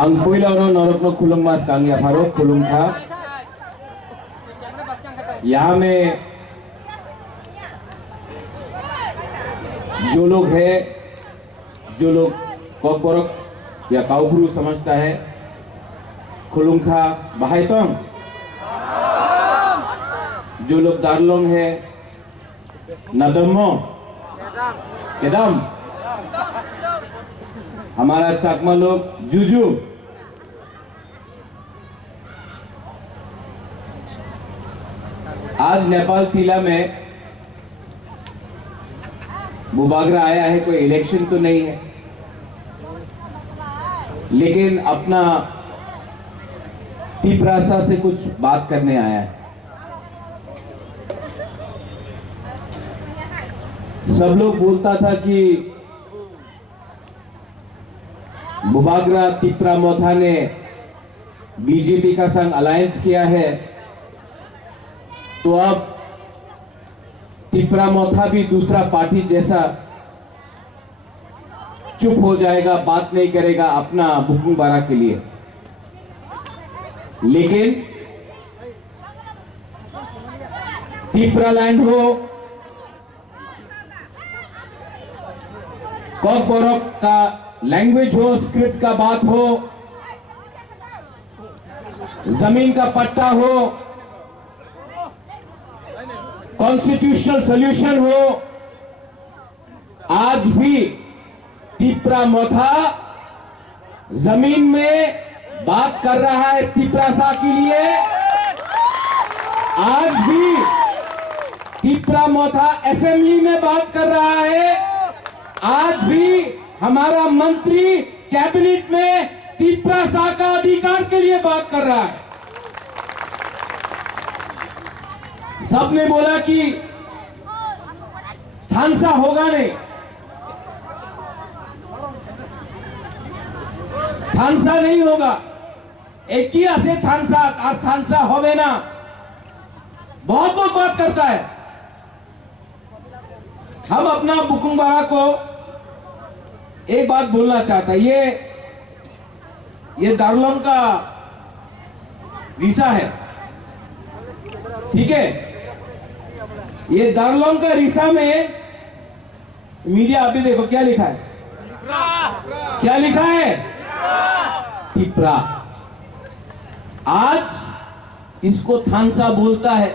Ang puilaw norok no खुलुम mas kang ya Farooq खुलुम था। यहाँ में जो लोग है, जो लोग कॉकबरक या काउब्रू समझता है, खुलुम था बाहाइतोंग, जो लोग दारलोंग है, नदमो, केदम, हमारा चाकमा लोग जुजू, आज नेपाल तिला में बुबागरा आया है। कोई इलेक्शन तो नहीं है, लेकिन अपना टिपरासा से कुछ बात करने आया है। सब लोग बोलता था कि बुबागरा टिपरा मोथा ने बीजेपी का संग अलायंस किया है, तो अब टिपरा मोथा भी दूसरा पार्टी जैसा चुप हो जाएगा, बात नहीं करेगा अपना बुकुंग बारा के लिए। लेकिन टिपरा लैंड हो, कॉकबरक का लैंग्वेज हो, स्क्रिप्ट का बात हो, जमीन का पट्टा हो, कॉन्स्टिट्यूशनल सॉल्यूशन हो, आज भी टिपरा मोथा जमीन में बात कर रहा है टिपरासा के लिए। आज भी टिपरा मोथा असेंबली में बात कर रहा है। आज भी हमारा मंत्री कैबिनेट में टिपरासा का अधिकार के लिए बात कर रहा है। सबने बोला कि थानसा होगा नहीं, थानसा नहीं होगा, एक ही ऐसे थानसा और थानसा होवे ना। बहुत लोग बात करता है। हम अपना बुकुंग बारा को एक बात बोलना चाहता है, ये दारुलों का रिसा है, ठीक है। ये दारुलों का रिसा में मीडिया अभी देखो क्या लिखा है, क्या लिखा है, टिपरा। आज इसको थानसा बोलता है।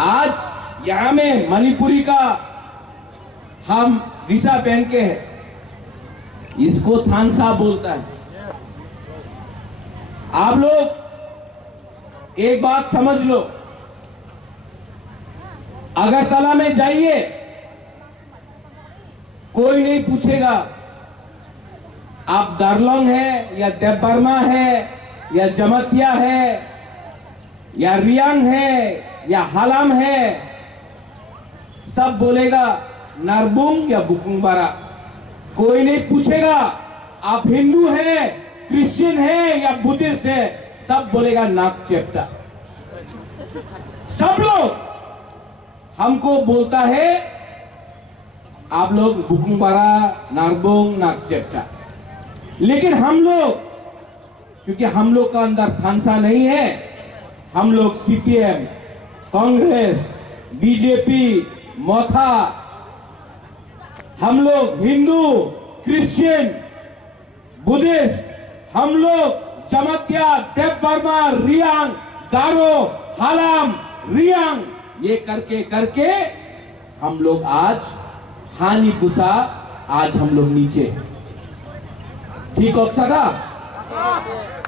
आज यहां में मणिपुरी का हम रिसा पहन के है, इसको थानसा बोलता है। आप लोग एक बात समझ लो, अगरतला में जाइए, कोई नहीं पूछेगा आप दारलोंग है या देवबर्मा है या जमतिया है या रियांग है या हालाम है, सब बोलेगा नारबुंग या बुकुंग बारा। कोई नहीं पूछेगा आप हिंदू है, क्रिश्चियन है या बुद्धिस्ट है, सब बोलेगा नाक चेप्टा। सब लोग हमको बोलता है आप लोग बुकुंग बारा, नारबुंग, नाक चेप्टा। लेकिन हम लोग, क्योंकि हम लोग का अंदर थानसा नहीं है, हम लोग सीपीएम, कांग्रेस, बीजेपी, मोथा, हम लोग हिंदू, क्रिश्चियन, बुद्धिस्ट, हम लोग जमतिया, देवबर्मा, रियांग, गारो, हालाम, रियांग, ये करके करके हम लोग आज हानि गुसा, आज हम लोग नीचे। ठीक हो सका?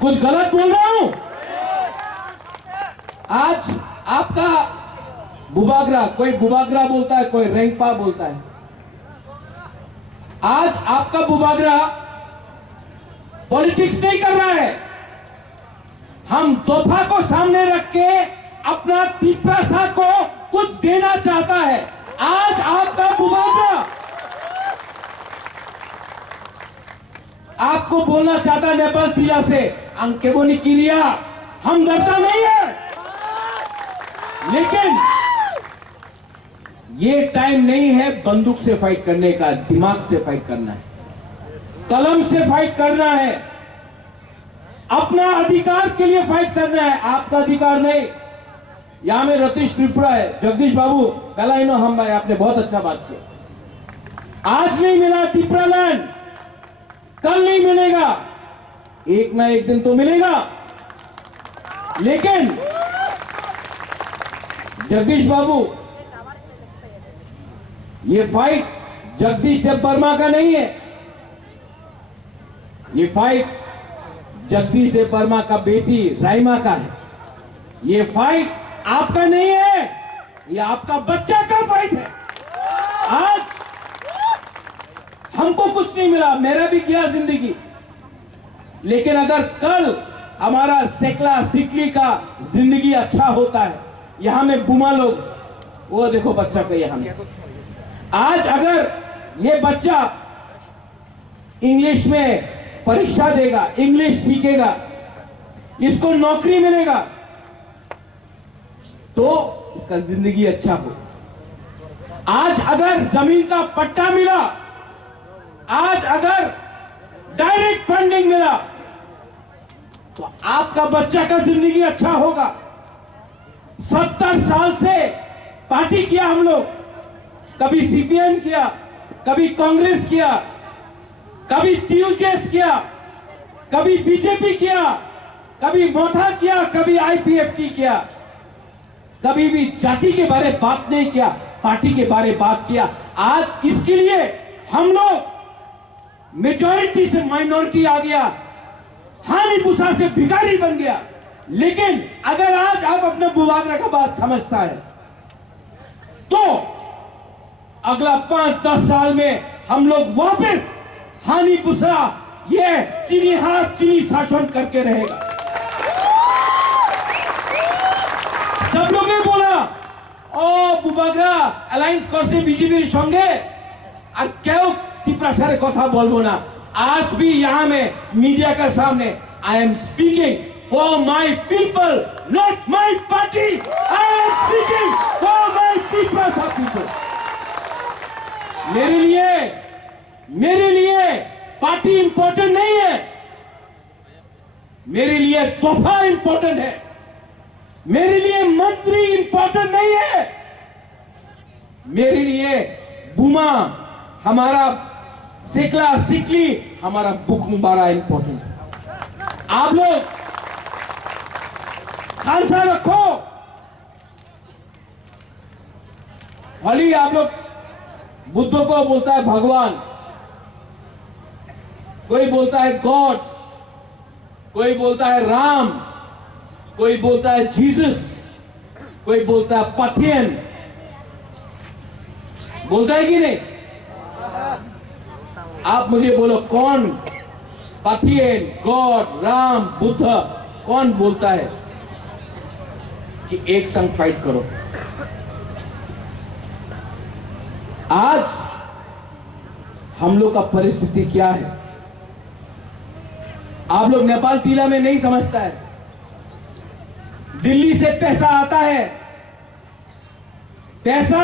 कुछ गलत बोल रहा हूं? आज आपका बुबागरा, कोई बुबागरा बोलता है, कोई रेंगपा बोलता है। आज आपका बुबागरा पॉलिटिक्स नहीं कर रहा है, हम तोहफा को सामने रख के अपना टिपरासा को कुछ देना चाहता है। आज आपका बुबागरा आपको बोलना चाहता है नेपाल तिला से अंकेबोनी किरिया, हम डरता नहीं है, लेकिन ये टाइम नहीं है बंदूक से फाइट करने का, दिमाग से फाइट करना है, कलम से फाइट करना है, अपना अधिकार के लिए फाइट करना है, आपका अधिकार नहीं। यहां में रतीश त्रिपुरा है, जगदीश बाबू पहला ही नो हम भाई, आपने बहुत अच्छा बात किया। आज नहीं मिला त्रिपुरा लैंड, कल नहीं मिलेगा, एक ना एक दिन तो मिलेगा। लेकिन जगदीश बाबू, ये फाइट जगदीश देववर्मा का नहीं है, ये फाइट जगदीश देववर्मा का बेटी राइमा का है। ये फाइट आपका नहीं है, ये आपका बच्चा का फाइट है। आज हमको कुछ नहीं मिला, मेरा भी किया जिंदगी, लेकिन अगर कल हमारा सेकला सिकली का जिंदगी अच्छा होता है, यहां में बुमा लोग, वो देखो बच्चा का यहां में, आज अगर ये बच्चा इंग्लिश में परीक्षा देगा, इंग्लिश सीखेगा, इसको नौकरी मिलेगा, तो इसका जिंदगी अच्छा हो। आज अगर जमीन का पट्टा मिला, आज अगर डायरेक्ट फंडिंग मिला, तो आपका बच्चा का जिंदगी अच्छा होगा। 70 साल से पार्टी किया हम लोग, कभी सीपीएम किया, कभी कांग्रेस किया, कभी टीयूजेएस किया, कभी बीजेपी किया, कभी मोथा किया, कभी आईपीएफटी किया, कभी भी जाति के बारे में बात नहीं किया, पार्टी के बारे में बात किया। आज इसके लिए हम लोग मेजॉरिटी से माइनॉरिटी आ गया, हानि पुसा से भिखारी बन गया। लेकिन अगर आज आप अपने बुवागरा का बात समझता है, तो अगला 5-10 साल में हम लोग वापस हानि पुसरा, ये चीनी हाथ चीनी शासन करके रहेगा। सब लोग ने बोला ओ बुबागरा अलायंस करছে বিজেপির সঙ্গে, আর কেউ ত্রিপুরার কথা বলবো না। आज भी यहां में मीडिया के सामने I am speaking for my people, not my party. I am speaking for my Tripura people. मेरे लिए पार्टी इंपॉर्टेंट नहीं है, मेरे लिए तोहफा इंपॉर्टेंट है, मेरे लिए मंत्री इंपॉर्टेंट नहीं है, मेरे लिए बुमा, हमारा सेकला सिकली, हमारा बुकमुबारा इंपॉर्टेंट है। आप लोग खालसा रखो, होली आप लोग बुद्ध को बोलता है भगवान, कोई बोलता है गॉड, कोई बोलता है राम, कोई बोलता है जीसस, कोई बोलता है पथियन, बोलता है कि नहीं? आप मुझे बोलो कौन पथियन, गॉड, राम, बुद्ध कौन बोलता है कि एक संग फाइट करो? आज हम लोग का परिस्थिति क्या है? आप लोग नेपाल टीला में नहीं समझता है, दिल्ली से पैसा आता है, पैसा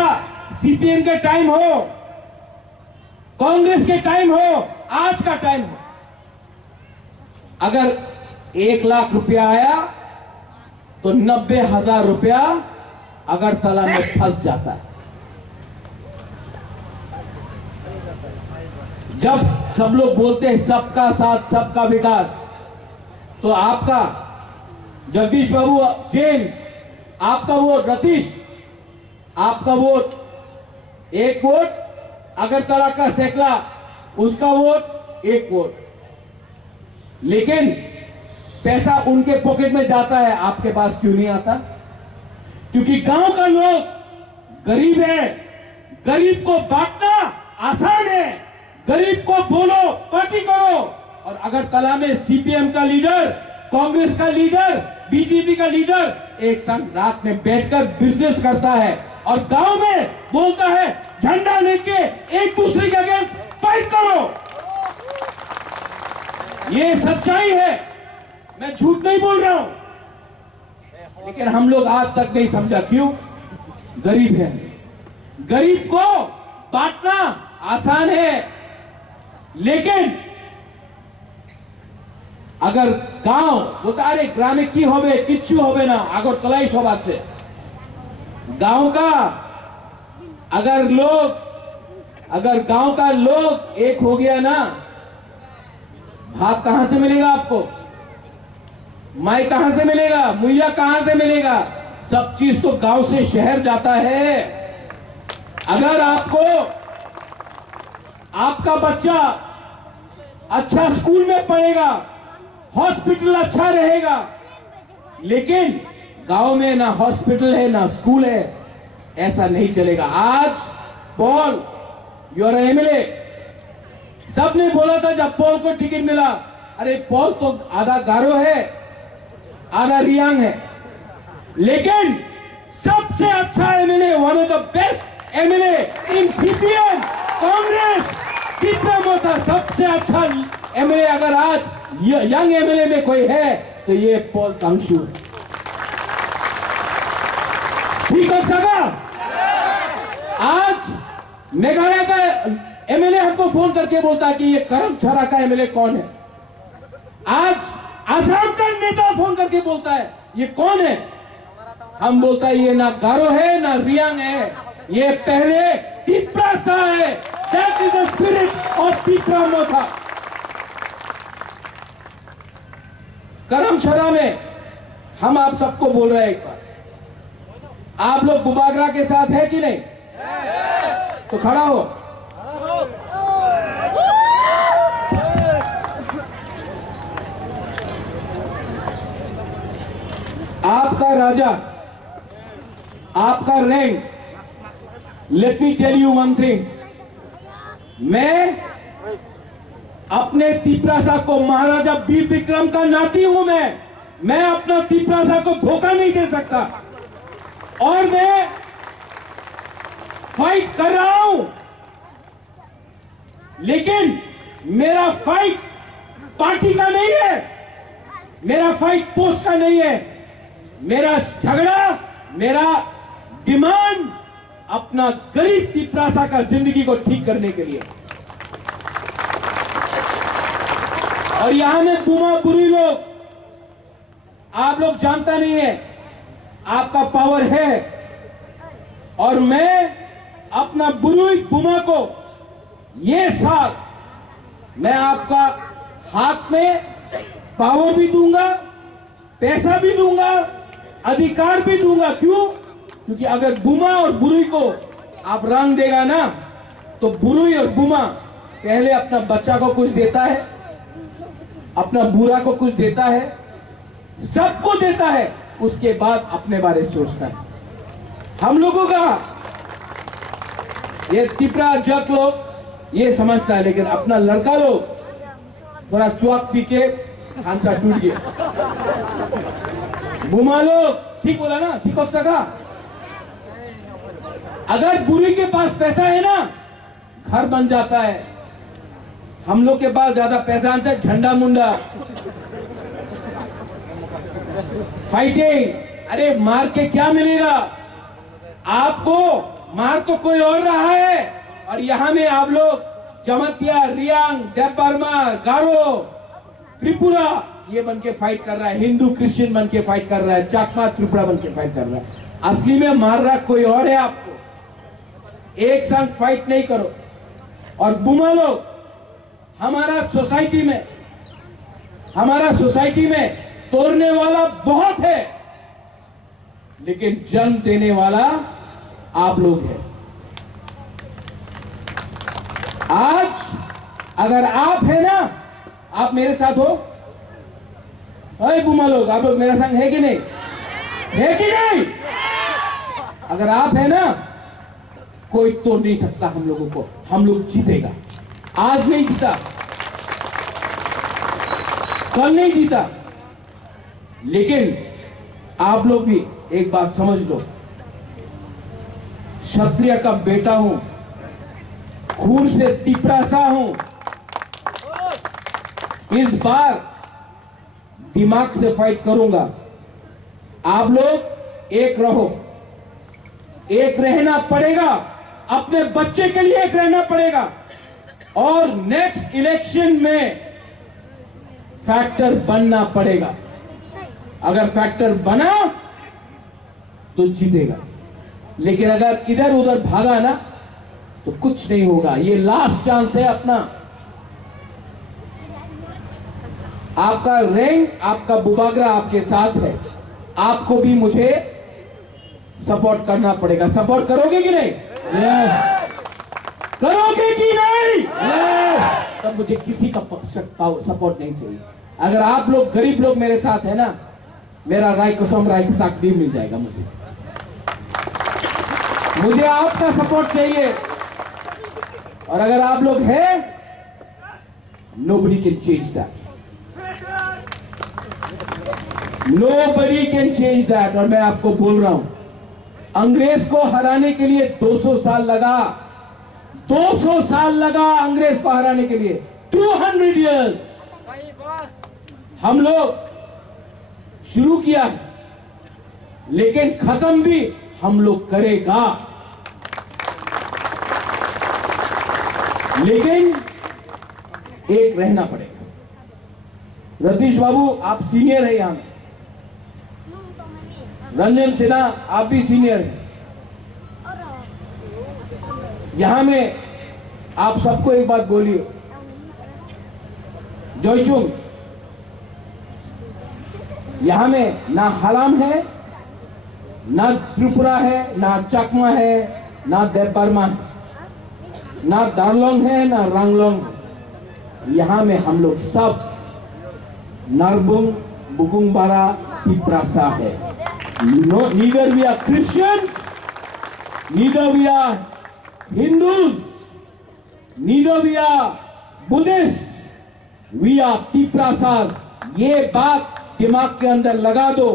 सीपीएम के टाइम हो, कांग्रेस के टाइम हो, आज का टाइम हो, अगर 1 लाख रुपया आया तो 90,000 रुपया अगरतला में फंस जाता है। जब सब लोग बोलते हैं सबका साथ सबका विकास, तो आपका जगदीश बाबू जेम्स, आपका वोट रतीश, आपका वोट, एक वोट अगरतला का सेकला, उसका वोट 1 वोट, लेकिन पैसा उनके पॉकेट में जाता है, आपके पास क्यों नहीं आता? क्योंकि गांव का लोग गरीब है, गरीब को बांटना आसान है, गरीब को बोलो पार्टी करो। और अगरतला में सीपीएम का लीडर, कांग्रेस का लीडर, बीजेपी का लीडर एक संग रात में बैठकर बिजनेस करता है और गांव में बोलता है झंडा लेके एक दूसरे के अगेंस्ट फाइट करो। ये सच्चाई है, मैं झूठ नहीं बोल रहा हूं। लेकिन हम लोग आज तक नहीं समझा, क्यों? गरीब है, गरीब को बांटना आसान है, लेकिन अगर गांव बोलता अरे ग्रामे की होबे किच्छु होबे ना আগরতলাই सब আছে, गांव का अगर गांव का लोग एक हो गया ना, भात कहां से मिलेगा आपको, माई कहां से मिलेगा, मुहैया कहां से मिलेगा, सब चीज तो गांव से शहर जाता है। अगर आपका बच्चा अच्छा स्कूल में पढ़ेगा, हॉस्पिटल अच्छा रहेगा, लेकिन गांव में ना हॉस्पिटल है ना स्कूल है, ऐसा नहीं चलेगा। आज पॉल योर एमएलए, सबने बोला था जब पॉल को टिकट मिला, अरे पॉल तो आधा गारो है आधा रियांग है, लेकिन सबसे अच्छा MLA, one of the best MLA in CPM Congress तीसरा मोथा, सबसे अच्छा एमएलए अगर आज यंग एमएलए में कोई है तो ये पॉल तांगशू है। ठीक हो सका? आज मेघालय का एमएलए हमको फोन करके बोलता है कि ये करमछारा का एमएलए कौन है। आज आसाम का नेता फोन करके बोलता है ये कौन है, हम बोलता है ये ना गारो है ना रियांग है, ये पहले तिप्रासा है। That is the spirit of Tipra Motha. करमछारा में हम आप सबको बोल रहे हैं, एक बार आप लोग बुबागरा के साथ है कि नहीं? तो खड़ा हो। आपका राजा, आपका rank, let me tell you one thing, मैं अपने तिप्रासा को, महाराजा वीर विक्रम का नाती हूं मैं अपना तिप्रासा को धोखा नहीं दे सकता, और मैं फाइट कर रहा हूं, लेकिन मेरा फाइट पार्टी का नहीं है, मेरा फाइट पोस्ट का नहीं है, मेरा झगड़ा, मेरा डिमांड अपना गरीब तिप्रासा का जिंदगी को ठीक करने के लिए। और यहां में बुमा बुरी लोग, आप लोग जानता नहीं है, आपका पावर है, और मैं अपना बुरुई बुमा को ये साल मैं आपका हाथ में पावर भी दूंगा, पैसा भी दूंगा, अधिकार भी दूंगा। क्यों? क्योंकि अगर बुमा और बुरुई को आप रंग देगा ना, तो बुरुई और बुमा पहले अपना बच्चा को कुछ देता है, अपना बुरा को कुछ देता है, सबको देता है, उसके बाद अपने बारे में सोचता है। हम लोगों का ये तिपरा जक लोग ये समझता है, लेकिन अपना लड़का लोग थोड़ा चौक पी के हांसा टूट गया। बुमा लोग, ठीक बोला ना, ठीक हो सका? अगर बुरी के पास पैसा है ना, घर बन जाता है। हम लोग के पास ज्यादा पैसा से झंडा मुंडा, फाइटिंग, अरे मार के क्या मिलेगा आपको? मार तो कोई और रहा है, और यहां में आप लोग जमतिया, रियांग, देवबर्मा, गारो, त्रिपुरा ये बन के फाइट कर रहा है, हिंदू क्रिश्चियन बन के फाइट कर रहा है, चाकमा त्रिपुरा बन के फाइट कर रहा है। असली में मार रहा कोई और है आपको। एक साथ फाइट नहीं करो। और बुमा लोग, हमारा सोसाइटी में तोड़ने वाला बहुत है, लेकिन जन्म देने वाला आप लोग हैं। आज अगर आप है ना, आप मेरे साथ हो, अरे बुमा लोग, आप लोग मेरे संग है कि नहीं? है कि नहीं? अगर आप है ना, कोई तोड़ नहीं सकता हम लोगों को। हम लोग जीतेगा। आज नहीं जीता, कल नहीं जीता, लेकिन आप लोग भी एक बात समझ लो, क्षत्रिय का बेटा हूं, खून से तिपरासा हूं। इस बार दिमाग से फाइट करूंगा। आप लोग एक रहो, एक रहना पड़ेगा, अपने बच्चे के लिए एक रहना पड़ेगा और नेक्स्ट इलेक्शन में फैक्टर बनना पड़ेगा। अगर फैक्टर बना तो जीतेगा, लेकिन अगर इधर उधर भागा ना तो कुछ नहीं होगा। ये लास्ट चांस है अपना। आपका रैंक, आपका बुबागरा आपके साथ है, आपको भी मुझे सपोर्ट करना पड़ेगा। सपोर्ट करोगे कि नहीं? यस। करोगे कि नहीं? यस। तब मुझे किसी का सपोर्ट नहीं चाहिए। अगर आप लोग गरीब लोग मेरे साथ है ना, मेरा राय कसम राय के साथ भी मिल जाएगा। मुझे आपका सपोर्ट चाहिए। और अगर आप लोग हैं, nobody can change that. Nobody can change that. और मैं आपको बोल रहा हूं, अंग्रेज को हराने के लिए 200 साल लगा। 200 साल लगा अंग्रेज को हराने के लिए। 200 years हम लोग शुरू किया, लेकिन खत्म भी हम लोग करेगा। लेकिन एक रहना पड़ेगा। रतीश बाबू आप सीनियर है यहां, रंजन सिन्हा आप भी सीनियर हैं यहां में। आप सबको एक बात बोलिए, जोईचुंग यहां में ना हलाम है, ना त्रिपुरा है, ना चकमा है, ना देवबर्मा है, ना दार्लोंग है, ना रंगलोंग है। यहां में हम लोग सब नरबुंग, बुकुंगबारा, तिप्रासा है। Neither we are Christians, neither we are Hindus, neither we are Buddhists, we are Tiprasas। ये बात दिमाग के अंदर लगा दो।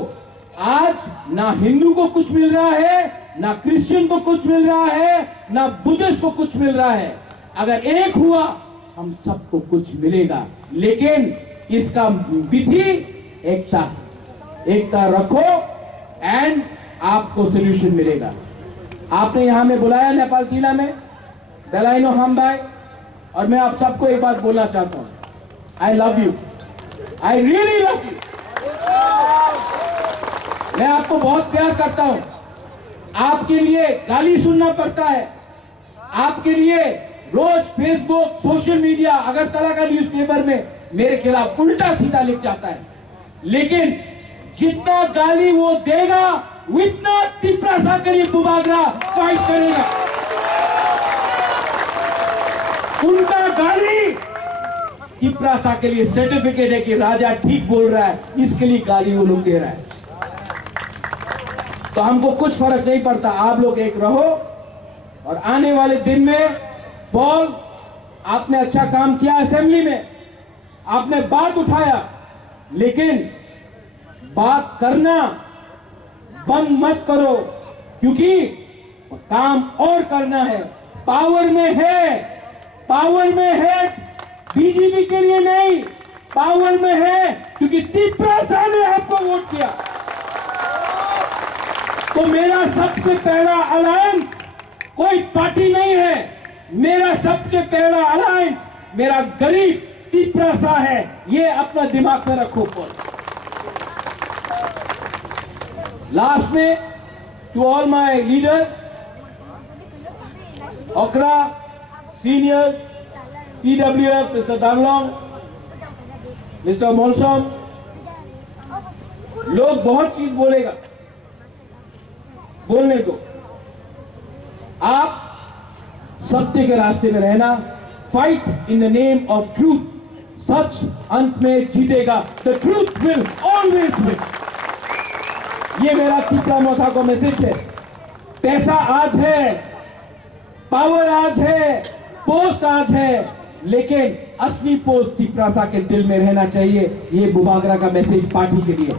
आज ना हिंदू को कुछ मिल रहा है, ना क्रिश्चियन को कुछ मिल रहा है, ना बुद्धिस्ट को कुछ मिल रहा है। अगर एक हुआ हम सबको कुछ मिलेगा, लेकिन इसका विधि एकता। एकता रखो एंड आपको सोल्यूशन मिलेगा। आपने यहां में बुलाया नेपाल टीला में बेलाइनो हम भाई, और मैं आप सबको एक बात बोलना चाहता हूं, I love you, I really love you. मैं आपको बहुत प्यार करता हूं। आपके लिए गाली सुनना पड़ता है, आपके लिए रोज फेसबुक, सोशल मीडिया, अगरतला का न्यूज़पेपर में मेरे खिलाफ उल्टा सीधा लिख जाता है, लेकिन जितना गाली वो देगा उतना तिप्रासा के लिए बुबागरा फाइट करेगा। उनका गाली तिप्रासा के लिए सर्टिफिकेट है कि राजा ठीक बोल रहा है, इसके लिए गाली वो लोग दे रहा है। तो हमको कुछ फर्क नहीं पड़ता, आप लोग एक रहो। और आने वाले दिन में पॉल, आपने अच्छा काम किया असेंबली में, आपने बात उठाया, लेकिन बात करना बंद मत करो, क्योंकि काम और करना है। पावर में है, पावर में है बीजेपी के लिए नहीं, पावर में है क्योंकि तिप्रासा ने आपको वोट किया। तो मेरा सबसे पहला अलायंस कोई पार्टी नहीं है, मेरा सबसे पहला अलायंस मेरा गरीब तिप्रासा है। ये अपना दिमाग में रखो। लास्ट में टू ऑल माय लीडर्स, ओकरा सीनियर्स, TWF, मिस्टर दार्लोंग, मिस्टर मोलसोम, लोग बहुत चीज बोलेगा, बोलने दो। आप सत्य के रास्ते में रहना, fight in the name of truth. सच अंत में जीतेगा, the truth will always win. ये मेरा तीसरा मौका को मैसेज है। पैसा आज है, पावर आज है, पोस्ट आज है, लेकिन असली पोस्ट तिप्रासा के दिल में रहना चाहिए। ये बुबागरा का मैसेज पार्टी के लिए।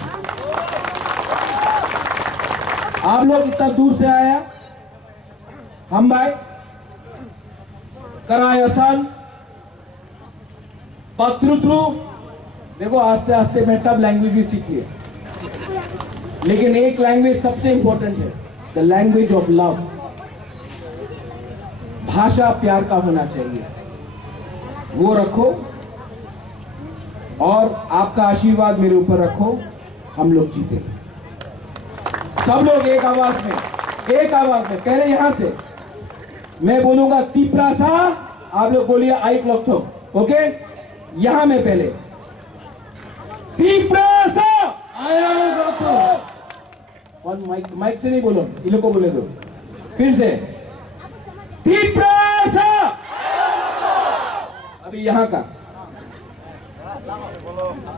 आप लोग इतना दूर से आया, हम भाई करायसन पत्रुत्रु, देखो आस्ते आस्ते मैं सब लैंग्वेज भी सीख लिया, लेकिन एक लैंग्वेज सबसे इंपॉर्टेंट है, द लैंग्वेज ऑफ लव। भाषा प्यार का होना चाहिए, वो रखो और आपका आशीर्वाद मेरे ऊपर रखो, हम लोग जीते। सब लोग एक आवाज में पहले यहां से मैं बोलूंगा तीपरासा, आप लोग बोलिए आइक लोग, ओके? यहां में पहले तीपरासा, और माइक से नहीं बोलो, इन लोग को बोले दो। फिर से तीपरासा, अभी यहां का